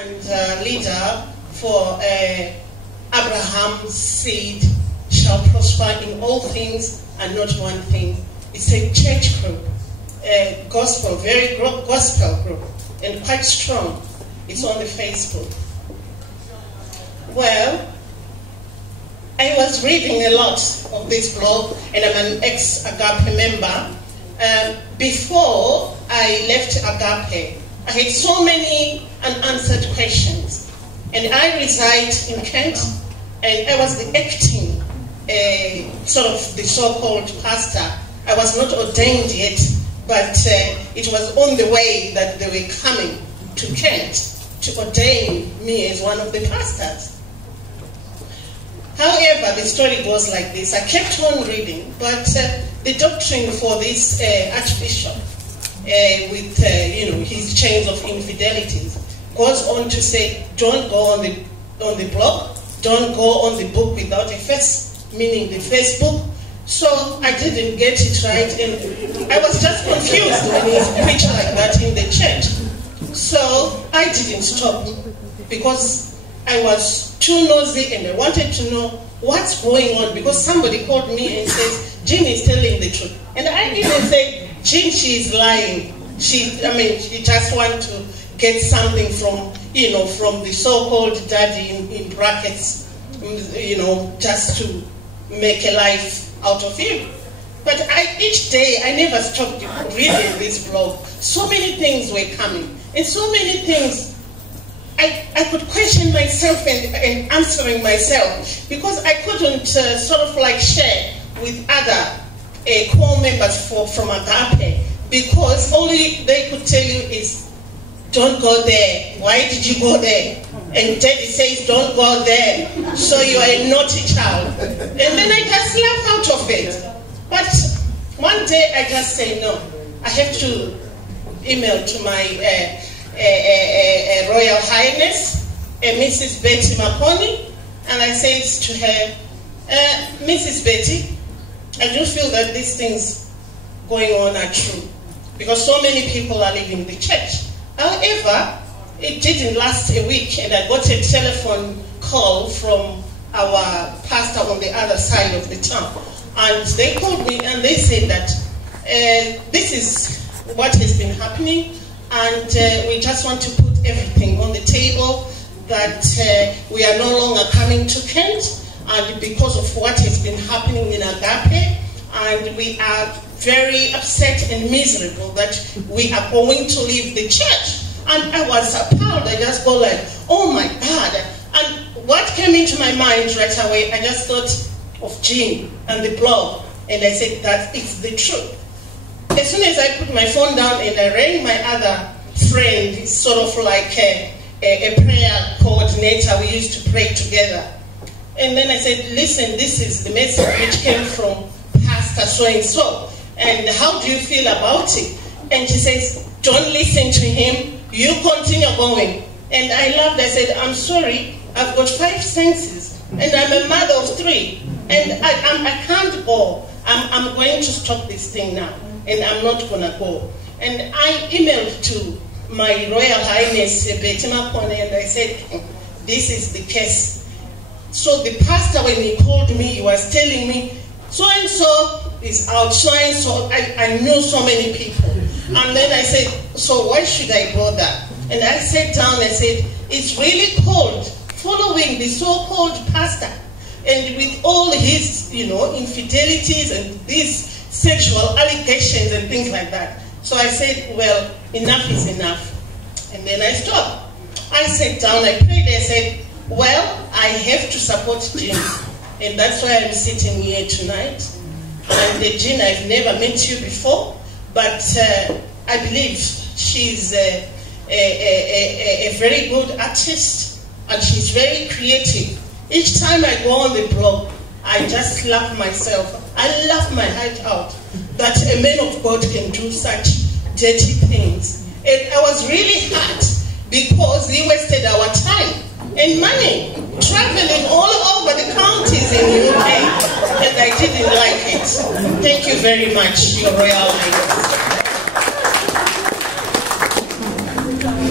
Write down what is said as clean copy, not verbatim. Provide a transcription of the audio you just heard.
and leader for Abraham's seed shall prosper in all things and not one thing. It's a church group, a gospel, very gospel group, and quite strong. It's on the Facebook. Well, I was reading a lot of this blog, and I'm an ex-Agape member. Before I left Agape, I had so many unanswered questions. And I reside in Kent, and I was the acting, sort of the so-called pastor. I was not ordained yet, but it was on the way that they were coming to Kent to ordain me as one of the pastors. However, the story goes like this. I kept on reading, but the doctrine for this Archbishop, with his chains of infidelities, goes on to say, don't go on the blog, don't go on the book without a face, meaning the Facebook. So I didn't get it right, and I was just confused when he preached like that in the church. So I didn't stop, because I was too nosy and I wanted to know what's going on, because somebody called me and says, Jean is telling the truth. And I even said, Jean, she is lying. She just wants to get something from, from the so-called daddy in brackets, just to make a life out of him. But each day, I never stopped reading this blog. So many things were coming, and so many things I could question myself and answering myself, because I couldn't sort of like share with other core members from Agape, because only they could tell you is, don't go there. Why did you go there? And Daddy says, don't go there. So you are a naughty child. And then I just laugh out of it. But one day I just say, no, I have to email to my Royal Highness, Mrs. Betty Maponi, and I said to her, Mrs. Betty, I do feel that these things going on are true, because so many people are leaving the church. However, it didn't last a week, and I got a telephone call from our pastor on the other side of the town. And they called me and they said that this is what has been happening, and we just want to put everything on the table, that we are no longer coming to Kent, and because of what has been happening in Agape, and we are very upset and miserable that we are going to leave the church. And I was appalled. I just go like, oh my God. And what came into my mind right away, I just thought of Jean and the blog, and I said that it's the truth. As soon as I put my phone down and I rang my other friend, sort of like a prayer coordinator, we used to pray together. And then I said, listen, this is the message which came from Pastor so-and-so, and how do you feel about it? And she says, don't listen to him, you continue going. And I laughed. I said, I'm sorry, I've got 5 senses, and I'm a mother of 3, and I can't go. I'm going to stop this thing now, and I'm not going to go. And I emailed to my Royal Highness, Betty Mapone, and I said, this is the case. So the pastor, when he called me, he was telling me, so-and-so is out, so-and-so, I knew so many people. And then I said, so why should I bother? And I sat down and said, it's really cold following the so-called pastor, and with all his, infidelities and these sexual allegations and things like that. So I said, well, enough is enough. And then I stopped. I sat down, I prayed, I said, well, I have to support Jean. And that's why I'm sitting here tonight. And Jean, I've never met you before, but I believe she's a very good artist, and she's very creative. Each time I go on the blog, I just laugh myself. I laugh my heart out that a man of God can do such dirty things. And I was really hurt because he wasted our time and money traveling all over the counties in the UK, and I didn't like it. Thank you very much, Your Royal Highness.